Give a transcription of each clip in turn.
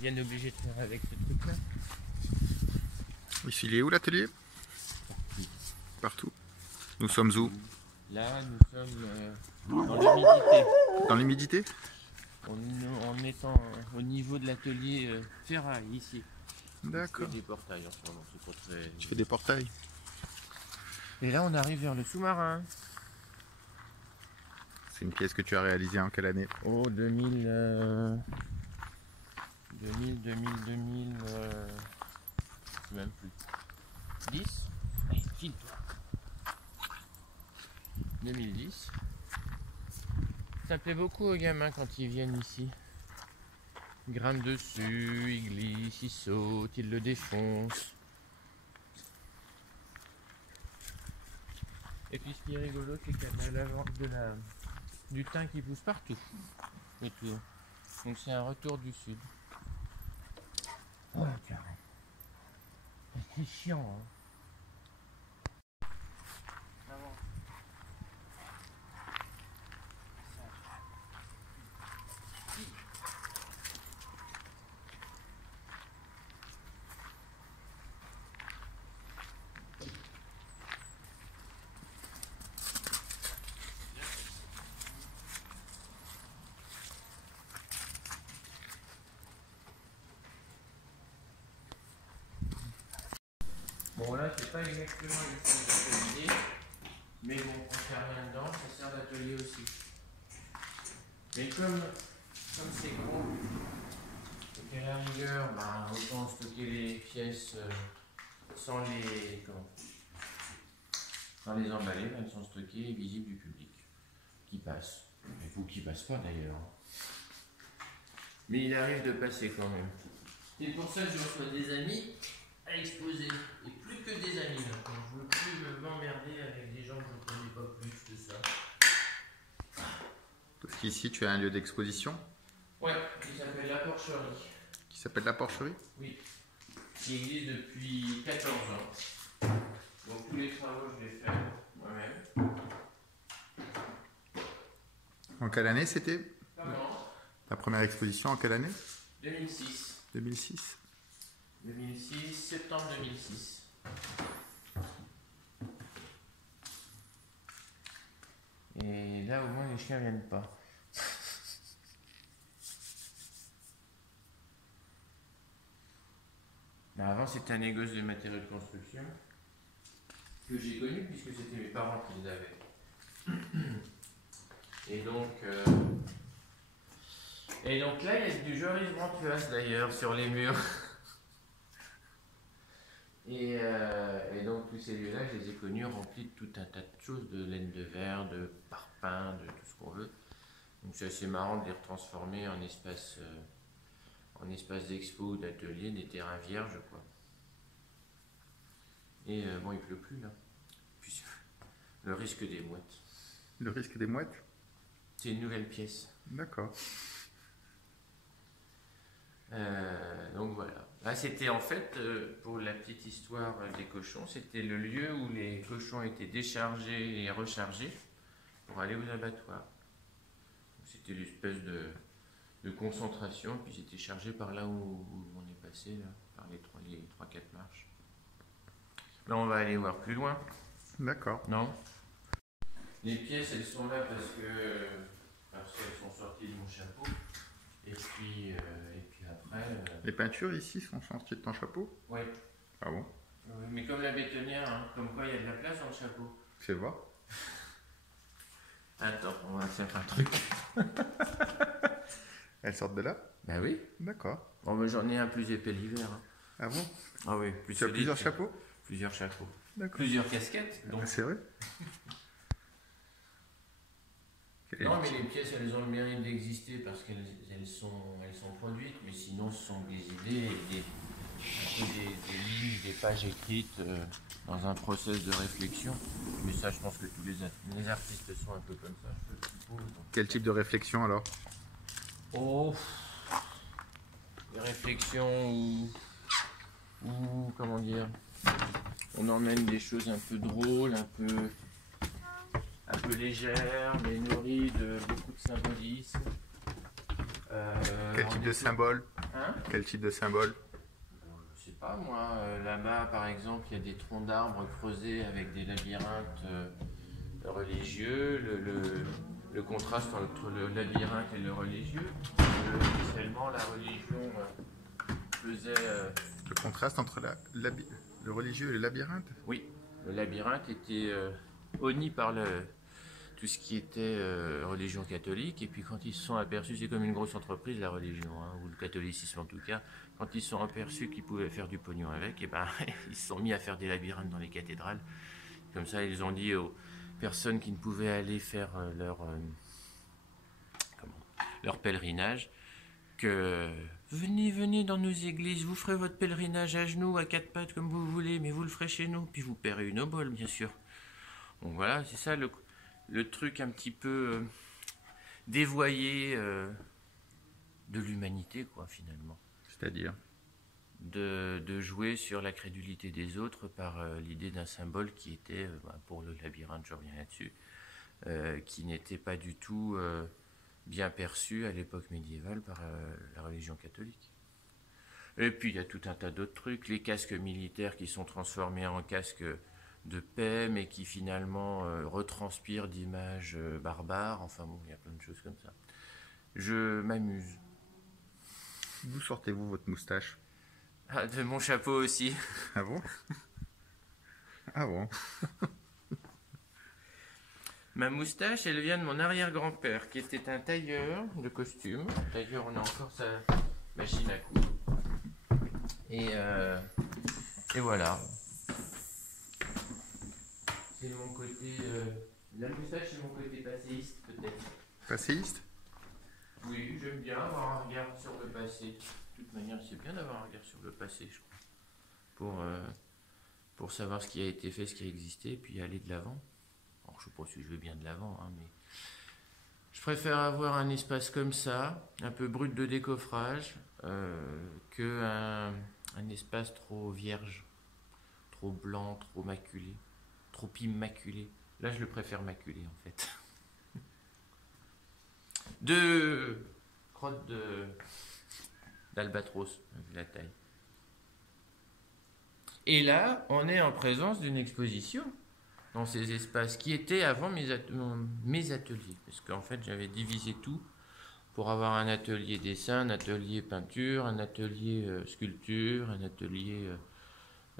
bien obligé de faire avec ce truc-là. Ici, il est où l'atelier? Partout. Nous sommes où? Là, nous sommes dans l'humidité. Dans l'humidité? En étant au niveau de l'atelier ferraille, ici. D'accord. Des portails en ce moment, c'est pas très... Tu fais des portails? Et là, on arrive vers le sous-marin. C'est une pièce que tu as réalisée en quelle année? Oh, 2000... 2000... je sais même plus. 10? Allez, file-toi. 2010. Ça plaît beaucoup aux gamins quand ils viennent ici. Ils grimpent dessus, ils glissent, ils sautent, ils le défoncent. Et puis ce qui est rigolo, c'est qu'il y a du thym qui pousse partout autour. Donc c'est un retour du sud. Oh, carré. C'est chiant, hein. Bon là c'est pas exactement une salle d'atelier, mais bon on fait rien dedans, ça sert d'atelier aussi. Mais comme c'est gros, et qu'à la rigueur, bah, autant stocker les pièces sans les emballer, elles sont stockées et visibles du public qui passe. Et vous qui passe pas d'ailleurs. Mais il arrive de passer quand même. C'est pour ça que je reçois des amis à exposer. Et plus que des amis maintenant. Je veux plus m'emmerder avec des gens que je ne connais pas plus que ça. Parce qu'ici, tu as un lieu d'exposition? Ouais, qui s'appelle la Porcherie. Qui s'appelle la Porcherie? Oui. Qui existe depuis 14 ans. Donc tous les travaux, je les fais moi-même. En quelle année c'était? Comment? La première exposition en quelle année? 2006. 2006. 2006, septembre 2006. Et là, au moins, les chiens viennent pas. Mais avant, c'était un négoce de matériaux de construction que j'ai connu puisque c'était mes parents qui les avaient. Et donc là, il y a du Joris Brantuas d'ailleurs sur les murs. Et donc tous ces lieux-là, je les ai connus remplis de tout un tas de choses, de laine de verre, de parpaing, de tout ce qu'on veut. Donc c'est assez marrant de les retransformer en espace d'expo ou d'atelier, des terrains vierges quoi. Et bon, il pleut plus là. Puis le risque des mouettes. Le risque des mouettes? C'est une nouvelle pièce. D'accord. Donc voilà. Là, c'était en fait, pour la petite histoire des cochons, c'était le lieu où les cochons étaient déchargés et rechargés pour aller aux abattoirs. C'était l'espèce de concentration, puis c'était chargé par là où on est passé, là, par les 3-4 marches. Là, on va aller voir plus loin. D'accord. Non? Les pièces, elles sont là parce qu'elles sont sorties de mon chapeau. Et puis après... Les peintures ici sont sorties de ton chapeau? Oui. Ah bon? Mais comme la bétonnière, hein, comme quoi il y a de la place dans le chapeau. Fais voir. Attends, on va faire un truc. Elles sortent de là? Ben oui. D'accord. Bon, mais j'en ai un plus épais l'hiver. Hein. Ah bon? Ah oui, plus Tu as solide, plusieurs chapeaux? Plusieurs chapeaux. D'accord. Plusieurs casquettes. Donc... C'est vrai? Non, mais les pièces, elles ont le mérite d'exister parce qu'elles sont produites, mais sinon, ce sont des idées et des lignes, des pages écrites dans un process de réflexion. Mais ça, je pense que tous les artistes sont un peu comme ça. Je suppose, donc... Quel type de réflexion alors? Oh, des réflexions ou comment dire, on emmène des choses un peu drôles, un peu légères, mais nourries de beaucoup de symbolisme. Quel type de symbole? Hein? Quel type de symbole? Je sais pas moi, là-bas par exemple, il y a des troncs d'arbres creusés avec des labyrinthes religieux, le contraste entre le labyrinthe et le religieux. Initialement, la religion faisait. Le contraste entre le religieux et le labyrinthe? Oui, le labyrinthe était honni par tout ce qui était religion catholique, et puis quand ils se sont aperçus, c'est comme une grosse entreprise la religion, hein, ou le catholicisme en tout cas, quand ils se sont aperçus qu'ils pouvaient faire du pognon avec, et ben ils se sont mis à faire des labyrinthes dans les cathédrales. Comme ça, ils ont dit aux personnes qui ne pouvaient aller faire leur pèlerinage que venez dans nos églises, vous ferez votre pèlerinage à genoux, à quatre pattes comme vous voulez, mais vous le ferez chez nous, puis vous paierez une obole bien sûr. Donc voilà, c'est ça le truc un petit peu dévoyé de l'humanité, quoi, finalement. C'est-à-dire? De jouer sur la crédulité des autres par l'idée d'un symbole qui était, pour le labyrinthe, je reviens là-dessus, qui n'était pas du tout bien perçu à l'époque médiévale par la religion catholique. Et puis il y a tout un tas d'autres trucs, les casques militaires qui sont transformés en casques de paix, mais qui finalement retranspirent d'images barbares. Enfin bon, il y a plein de choses comme ça. Je m'amuse. D'où sortez-vous votre moustache? Ah, de mon chapeau aussi. Ah bon? Ah bon? Ma moustache, elle vient de mon arrière-grand-père, qui était un tailleur de costumes. D'ailleurs, on a encore sa machine à coudre. Et voilà. C'est mon côté... la moustache, c'est mon côté passéiste, peut-être. Passéiste? Oui, j'aime bien avoir un regard sur le passé. De toute manière, c'est bien d'avoir un regard sur le passé, je crois. Pour savoir ce qui a été fait, ce qui a existé, et puis aller de l'avant. Alors, je ne sais pas si je vais bien de l'avant, hein, mais... Je préfère avoir un espace comme ça, un peu brut de décoffrage, qu'un espace trop vierge, trop blanc, trop maculé, trop immaculé. Là, je le préfère maculé, en fait. Deux crottes d'albatros, vu la taille. Et là, on est en présence d'une exposition dans ces espaces qui étaient avant mes ateliers. Parce qu'en fait, j'avais divisé tout pour avoir un atelier dessin, un atelier peinture, un atelier sculpture, un atelier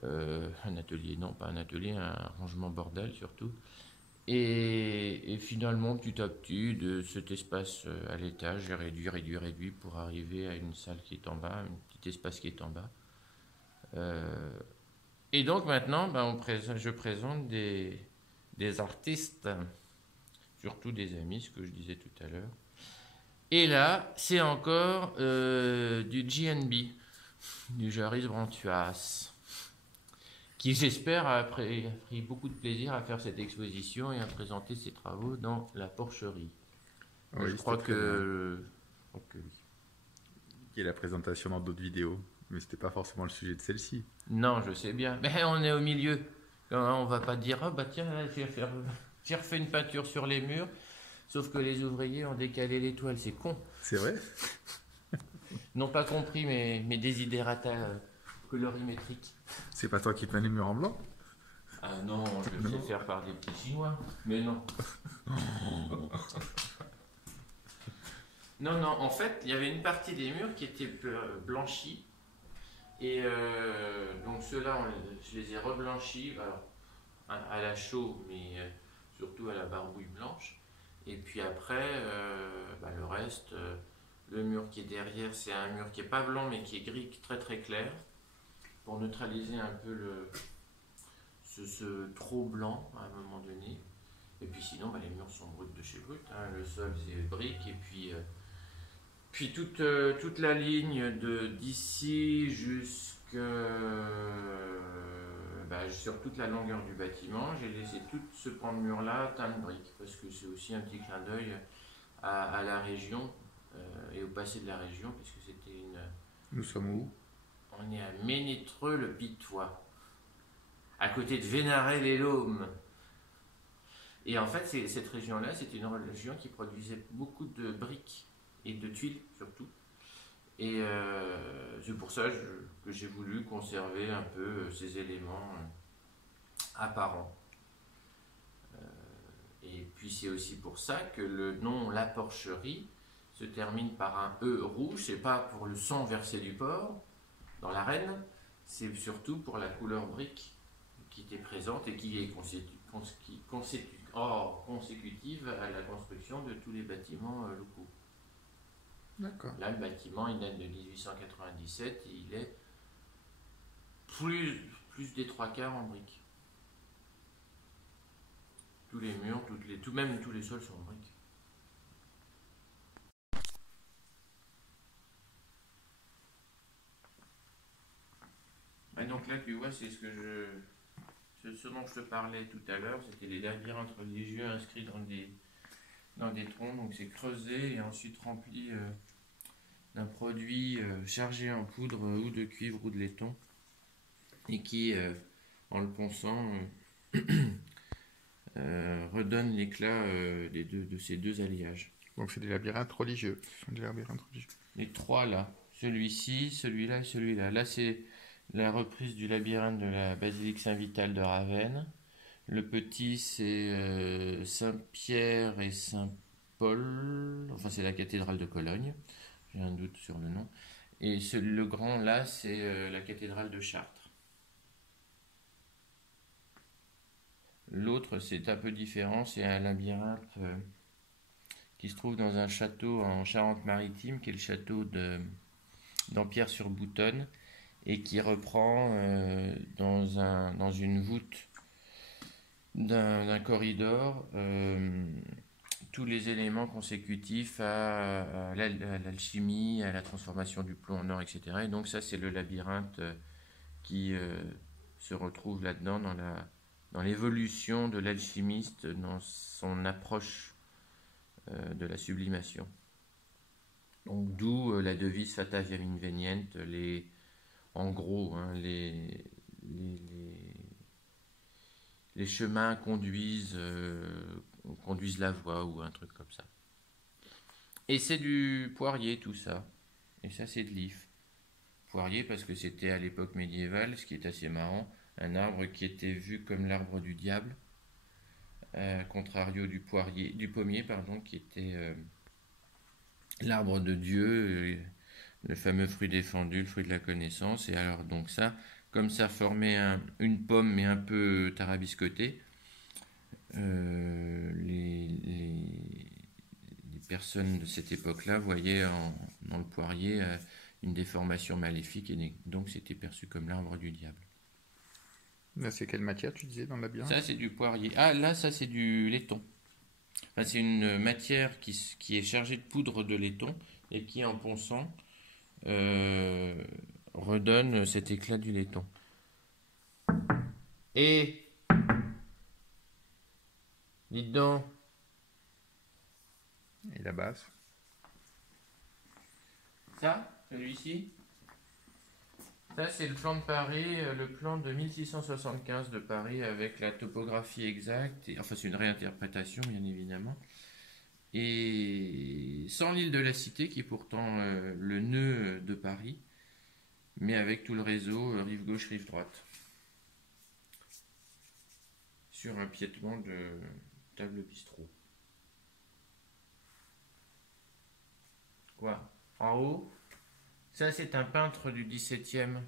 non pas un atelier, un rangement bordel surtout. Et finalement, petit à petit, de cet espace à l'étage, j'ai réduit pour arriver à une salle qui est en bas, un petit espace qui est en bas. Et donc maintenant, je présente des artistes, surtout des amis, ce que je disais tout à l'heure. Et là, c'est encore du GNB, du Joris Brantuas, qui j'espère a pris beaucoup de plaisir à faire cette exposition et à présenter ses travaux dans la porcherie. Oui, je crois que oui. Il y a la présentation dans d'autres vidéos, mais c'était pas forcément le sujet de celle-ci. Non, je sais bien, mais on est au milieu. On va pas dire, ah bah tiens, j'ai refait une peinture sur les murs, sauf que les ouvriers ont décalé l'étoile, c'est con. C'est vrai? N'ont pas compris mes desiderata colorimétriques. C'est pas toi qui peins les murs en blanc? Ah non, je le fais faire par des petits Chinois. Mais non. Non, en fait, il y avait une partie des murs qui était blanchie. Et donc ceux-là, je les ai reblanchis alors, à la chaux, mais surtout à la barbouille blanche. Et puis après, le reste, le mur qui est derrière, c'est un mur qui n'est pas blanc, mais qui est gris très très clair, pour neutraliser un peu ce trop blanc à un moment donné. Et puis sinon, les murs sont bruts de chez brut. Hein. Le sol, c'est brique, et puis toute la ligne d'ici sur toute la longueur du bâtiment, j'ai laissé tout ce pan de mur-là teint de briques, parce que c'est aussi un petit clin d'œil à la région et au passé de la région, puisque c'était une... Nous sommes où? On est à Ménétreux-le-Pitois, à côté de Vénarel-les-Laumes. Et en fait, cette région-là, c'était une région qui produisait beaucoup de briques et de tuiles surtout. Et c'est pour ça que j'ai voulu conserver un peu ces éléments apparents. Et puis c'est aussi pour ça que le nom La Porcherie se termine par un E rouge. C'est pas pour le sang versé du porc dans l'arène, c'est surtout pour la couleur brique qui était présente et qui est consécutive à la construction de tous les bâtiments locaux. D'accord. Là, le bâtiment, il date de 1897 et il est plus des trois quarts en briques. Tous les murs, même tous les sols sont en briques. Et donc là, tu vois, c'est ce dont je te parlais tout à l'heure, c'était les labyrinthes religieux inscrits dans des troncs. Donc c'est creusé et ensuite rempli d'un produit chargé en poudre ou de cuivre ou de laiton et qui, en le ponçant, redonne l'éclat de ces deux alliages. Donc c'est des labyrinthes religieux. Ce sont des labyrinthes religieux. Les trois là, celui-ci, celui-là et celui-là. Là, c'est la reprise du labyrinthe de la basilique Saint-Vital de Ravenne. Le petit, c'est Saint-Pierre et Saint-Paul. Enfin, c'est la cathédrale de Cologne. J'ai un doute sur le nom. Et le grand, là, c'est la cathédrale de Chartres. L'autre, c'est un peu différent. C'est un labyrinthe qui se trouve dans un château en Charente-Maritime, qui est le château d'Empierre-sur-Boutonne, et qui reprend dans une voûte d'un corridor tous les éléments consécutifs à l'alchimie, à la transformation du plomb en or, etc. Et donc ça, c'est le labyrinthe qui se retrouve là-dedans dans l'évolution de l'alchimiste, dans son approche de la sublimation. Donc d'où la devise Fata via Invenient, en gros, hein, les chemins conduisent la voie ou un truc comme ça. Et c'est du poirier tout ça. Et ça c'est de l'if. Poirier parce que c'était à l'époque médiévale, ce qui est assez marrant, un arbre qui était vu comme l'arbre du diable, contrario du pommier, qui était l'arbre de Dieu, le fameux fruit défendu, le fruit de la connaissance. Et alors donc ça, comme ça formait une pomme mais un peu tarabiscotée, les personnes de cette époque-là voyaient dans le poirier une déformation maléfique et donc c'était perçu comme l'arbre du diable. Là, c'est quelle matière tu disais dans le labyrinthe? Ça c'est du poirier. Ah là ça c'est du laiton. Enfin, c'est une matière qui est chargée de poudre de laiton et qui en ponçant redonne cet éclat du laiton. Et dites donc. Et la basse? Ça, celui-ci. Ça, c'est le plan de Paris, le plan de 1675 de Paris avec la topographie exacte. Enfin, c'est une réinterprétation, bien évidemment. Et sans l'île de la Cité, qui est pourtant le nœud de Paris, mais avec tout le réseau, rive gauche, rive droite. Sur un piétement de table bistrot. Quoi? En haut? Ça, c'est un peintre du XVIIe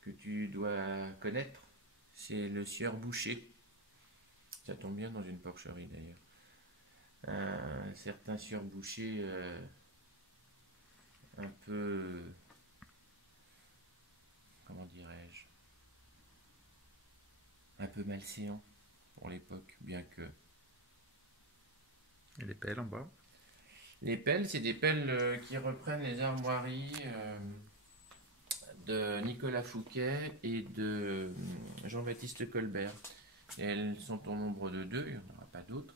que tu dois connaître. C'est le sieur Boucher. Ça tombe bien dans une porcherie d'ailleurs. Un certain sieur Boucher un peu... Comment dirais-je? Un peu malséant pour l'époque, bien que... Et les pelles en bas? Les pelles, c'est des pelles qui reprennent les armoiries de Nicolas Fouquet et de Jean-Baptiste Colbert. Et elles sont au nombre de deux, il n'y en aura pas d'autres,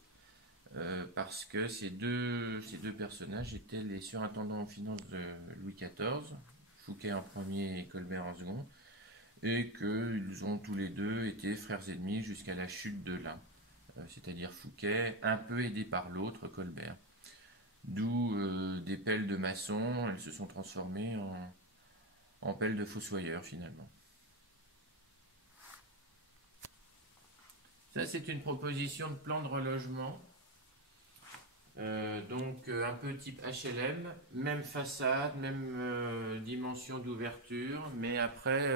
parce que ces deux personnages étaient les surintendants en finances de Louis XIV, Fouquet en premier et Colbert en second, et qu'ils ont tous les deux été frères ennemis jusqu'à la chute de l'un, c'est-à-dire Fouquet, un peu aidé par l'autre, Colbert. D'où des pelles de maçon, elles se sont transformées en pelles de fossoyeur finalement. Ça, c'est une proposition de plan de relogement. Donc un peu type HLM, même façade, même dimension d'ouverture, mais après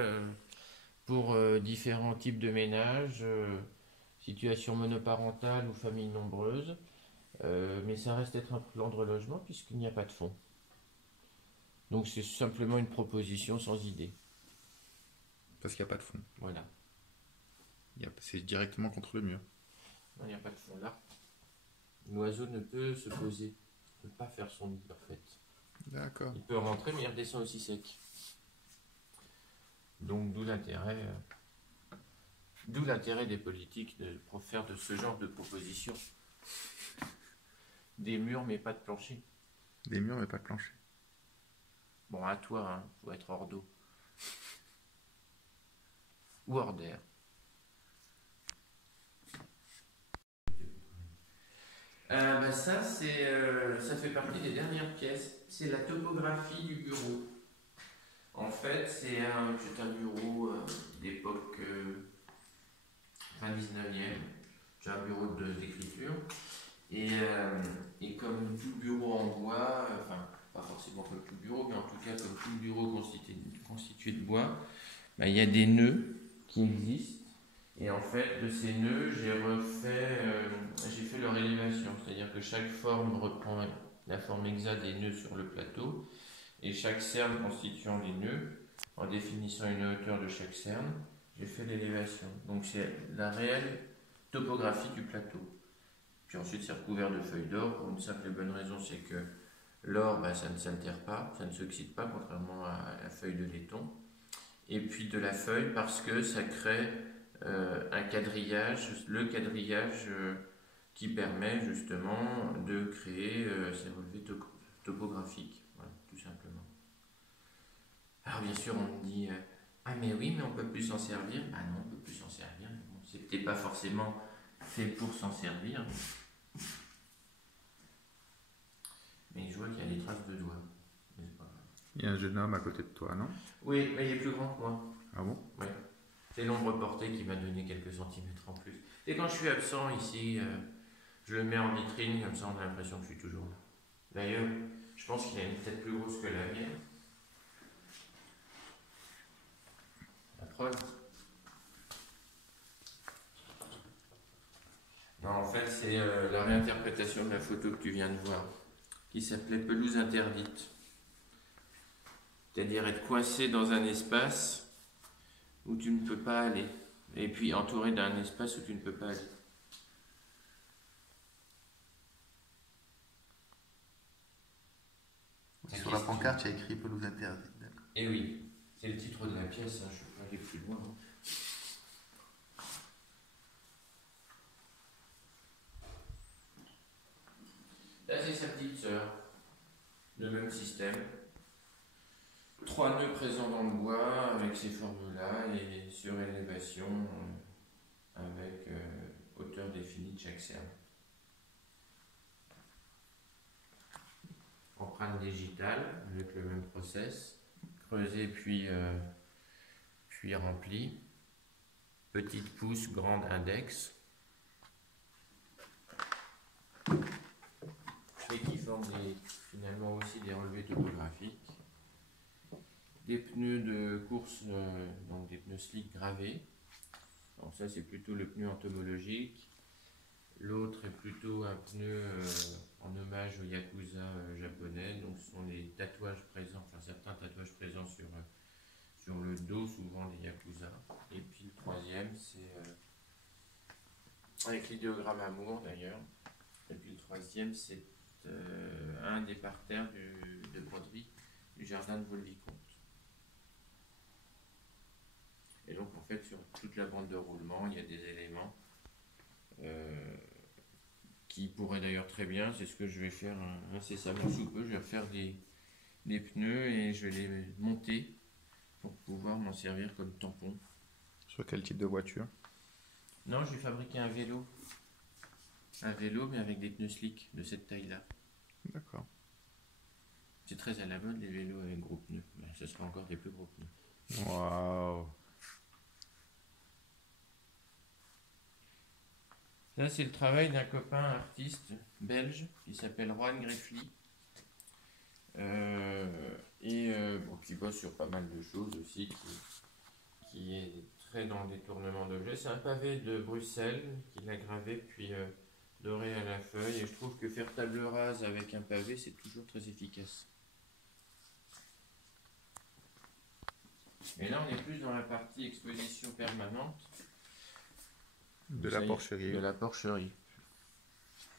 pour différents types de ménages, situation monoparentale ou famille nombreuse, mais ça reste être un plan de relogement puisqu'il n'y a pas de fonds. Donc c'est simplement une proposition sans idée. Parce qu'il n'y a pas de fond. Voilà. C'est directement contre le mur. Non, il n'y a pas de fond là. L'oiseau ne peut se poser, ne peut pas faire son nid en fait. D'accord. Il peut rentrer mais il redescend aussi sec. Donc d'où l'intérêt des politiques de faire de ce genre de propositions. Des murs mais pas de plancher. Des murs mais pas de plancher. Bon, à toi, hein, faut être hors d'eau. Ou hors d'air. Ça, ça fait partie des dernières pièces. C'est la topographie du bureau. En fait, c'est un bureau d'époque fin 19e. J'ai un bureau d'écriture. Et comme tout bureau en bois, enfin, pas forcément comme tout bureau, mais en tout cas comme tout bureau constitué de bois, il y a des nœuds qui existent. Et en fait, de ces nœuds, j'ai fait leur élévation. C'est-à-dire que chaque forme reprend la forme exacte des nœuds sur le plateau. Et chaque cerne constituant les nœuds, en définissant une hauteur de chaque cerne, j'ai fait l'élévation. Donc c'est la réelle topographie du plateau. Puis ensuite, c'est recouvert de feuilles d'or pour une simple et bonne raison, c'est que l'or, ça ne s'altère pas, ça ne s'oxyde pas, contrairement à la feuille de laiton. Et puis de la feuille parce que ça crée un quadrillage, le quadrillage qui permet justement de créer ces relevés topographiques, voilà, tout simplement. Alors bien sûr, on me dit ah mais oui, mais on peut plus s'en servir. Ah non, on peut plus s'en servir. Bon, c'était pas forcément fait pour s'en servir. Mais je vois qu'il y a des traces de doigts. Mais c'est pas grave. Il y a un jeune homme à côté de toi, non? Oui, mais il est plus grand que moi. Ah bon? Oui. C'est l'ombre portée qui m'a donné quelques centimètres en plus. Et quand je suis absent ici, je le mets en vitrine, comme ça on a l'impression que je suis toujours là. D'ailleurs, je pense qu'il a une tête plus grosse que la mienne. La preuve. Non, en fait, c'est la réinterprétation de la photo que tu viens de voir, qui s'appelait pelouse interdite. C'est-à-dire être coincé dans un espace où tu ne peux pas aller, et puis entouré d'un espace où tu ne peux pas aller. Sur la pancarte, il y a écrit pelouse interdite. Et oui, c'est le titre de la pièce, hein, je ne peux pas aller plus loin. Hein. Là, c'est sa petite sœur, le même système. 3 nœuds présents dans le bois avec ces formes-là et surélévation avec hauteur définie de chaque cerne. Empreinte digitale avec le même process, creusé puis rempli. Petite pouce, grande index. Et qui forment finalement aussi des relevés topographiques. Des pneus de course, donc des pneus slick gravés. Alors ça c'est plutôt le pneu entomologique. L'autre est plutôt un pneu en hommage au Yakuza japonais. Donc ce sont les tatouages présents, enfin certains tatouages présents sur le dos, souvent des Yakuza. Et puis le troisième c'est avec l'idéogramme amour d'ailleurs. Et puis le troisième c'est un des parterres de broderie du jardin de Vaux-le-Vicomte. Et donc en fait sur toute la bande de roulement il y a des éléments qui pourraient d'ailleurs très bien, c'est ce que je vais faire incessamment sous peu, je vais refaire des pneus et je vais les monter pour pouvoir m'en servir comme tampon. Sur quel type de voiture? Non, je vais fabriquer un vélo mais avec des pneus slick de cette taille là. D'accord. C'est très à la mode les vélos avec gros pneus. Ben, ce sera encore des plus gros pneus. Waouh. Ça, c'est le travail d'un copain artiste belge qui s'appelle Juan Greffly. Bon, qui bosse sur pas mal de choses aussi, qui est très dans le détournement d'objets. C'est un pavé de Bruxelles qu'il a gravé puis doré à la feuille. Et je trouve que faire table rase avec un pavé, c'est toujours très efficace. Et là, on est plus dans la partie exposition permanente. De la porcherie. De la porcherie.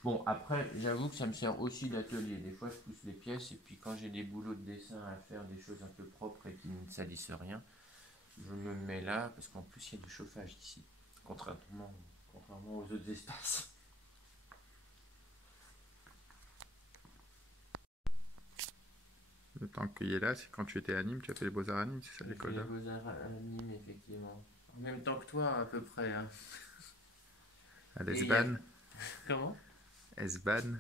Bon, après, j'avoue que ça me sert aussi d'atelier. Des fois, je pousse les pièces et puis quand j'ai des boulots de dessin à faire, des choses un peu propres et qui ne salissent rien, je me mets là parce qu'en plus, il y a du chauffage ici, contrairement aux autres espaces. Le temps qu'il est là, c'est quand tu étais à Nîmes, tu as fait les Beaux-Arts à Nîmes, c'est ça l'école Les d'art? Beaux-Arts à Nîmes, effectivement. En même temps que toi, à peu près. Hein. À Et il y a... l'Esban? Comment? Esban?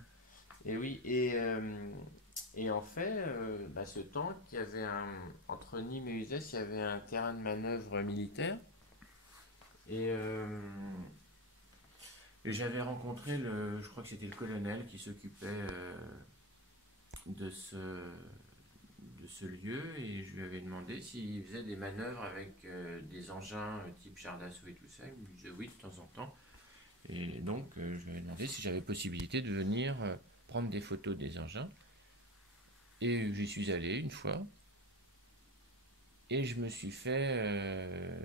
Et oui, et en fait, ce temps qu'il y avait entre Nîmes et Uzès, il y avait un terrain de manœuvre militaire. Et, et j'avais rencontré je crois que c'était le colonel qui s'occupait de ce lieu et je lui avais demandé s'il faisait des manœuvres avec des engins type char d'assaut et tout ça. Il me disait oui de temps en temps. Et donc je lui avais demandé si j'avais possibilité de venir prendre des photos des engins. Et j'y suis allé une fois. Et je me suis fait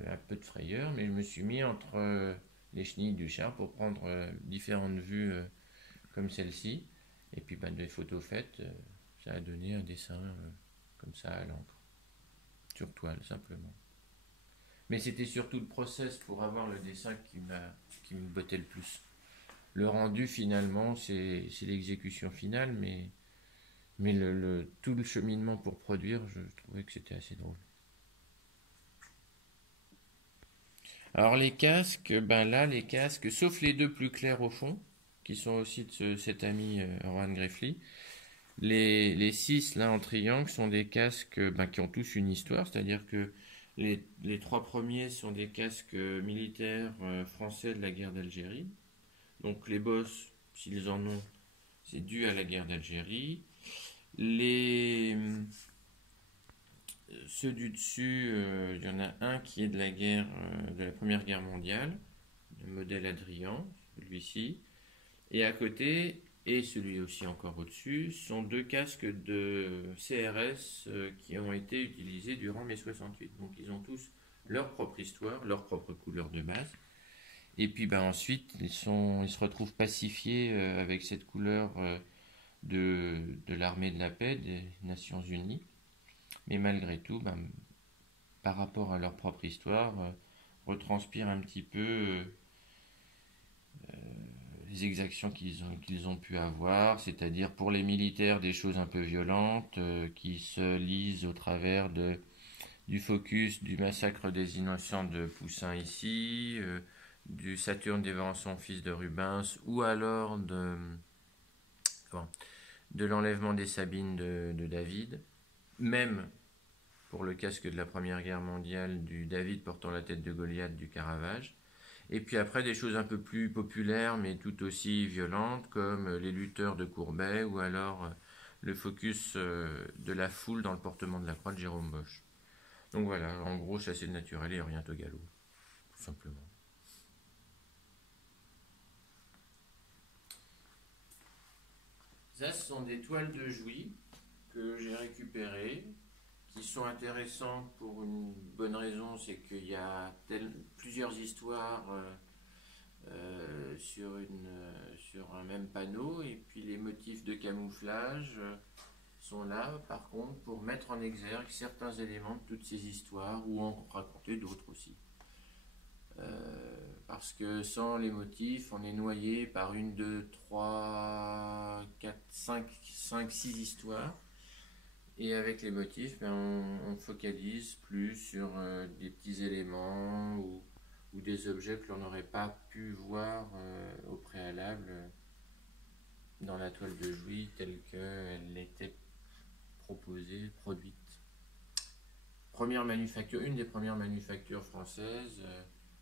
un peu de frayeur, mais je me suis mis entre les chenilles du char pour prendre différentes vues comme celle-ci. Et puis des photos faites, ça a donné un dessin comme ça à l'encre, sur toile simplement. Mais c'était surtout le process pour avoir le dessin qui me bottait le plus. Le rendu finalement, c'est l'exécution finale, mais tout le cheminement pour produire, je trouvais que c'était assez drôle. Alors les casques, les casques, sauf les deux plus clairs au fond, qui sont aussi de cet ami Juan Greffly, les six là en triangle sont des casques qui ont tous une histoire, c'est-à-dire que les trois premiers sont des casques militaires français de la guerre d'Algérie. Donc les boss, s'ils en ont, c'est dû à la guerre d'Algérie. Ceux du dessus, il y en a un qui est de de la Première Guerre mondiale, le modèle Adrian, celui-ci. Et à côté, et celui aussi encore au-dessus, sont deux casques de CRS qui ont été utilisés durant mai 68. Donc ils ont tous leur propre histoire, leur propre couleur de base. Et puis ensuite, ils se retrouvent pacifiés avec cette couleur de l'armée de la paix des Nations Unies. Mais malgré tout, par rapport à leur propre histoire, retranscrire un petit peu les exactions qu'ils ont pu avoir, c'est-à-dire pour les militaires des choses un peu violentes qui se lisent au travers du focus du massacre des innocents de Poussin ici, du Saturne dévorant son fils de Rubens, ou alors de l'enlèvement des Sabines de David, même pour le casque de la Première Guerre mondiale du David portant la tête de Goliath du Caravage. Et puis après des choses un peu plus populaires mais tout aussi violentes comme les lutteurs de Courbet ou alors le focus de la foule dans le portement de la croix de Jérôme Bosch. Donc voilà, en gros chasser le naturel et rien au galop, tout simplement. Ça, ce sont des toiles de Jouy que j'ai récupérées, qui sont intéressantes pour une bonne raison, c'est qu'il y a plusieurs histoires sur un même panneau, et puis les motifs de camouflage sont là, par contre, pour mettre en exergue certains éléments de toutes ces histoires, ou en raconter d'autres aussi. Parce que sans les motifs, on est noyé par 1, 2, 3, 4, 5, 6 histoires. Et avec les motifs, on focalise plus sur des petits éléments ou des objets que l'on n'aurait pas pu voir au préalable dans la toile de Jouy telle qu'elle était proposée, produite. Première manufacture, une des premières manufactures françaises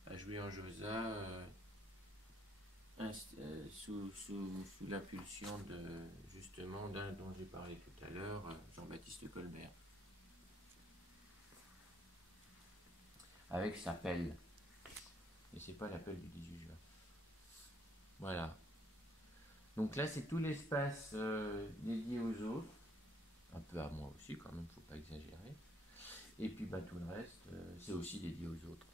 à Jouy en Josas, sous l'impulsion de justement d'un dont j'ai parlé tout à l'heure, Jean-Baptiste Colbert. Avec sa pelle. Et c'est pas la pelle du 18 juin. Voilà. Donc là, c'est tout l'espace dédié aux autres. Un peu à moi aussi, quand même, faut pas exagérer. Et puis bah, tout le reste, c'est aussi dédié aux autres.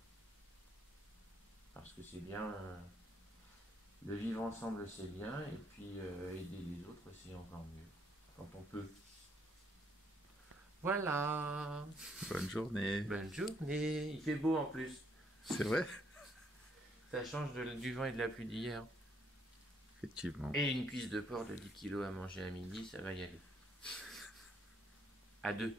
Parce que c'est bien, le vivre ensemble c'est bien, et puis aider les autres c'est encore mieux, quand on peut. Voilà. Bonne journée. Bonne journée. Il fait beau en plus. C'est vrai? Ça change du vent et de la pluie d'hier. Effectivement. Et une cuisse de porc de 10 kilos à manger à midi, ça va y aller. À deux.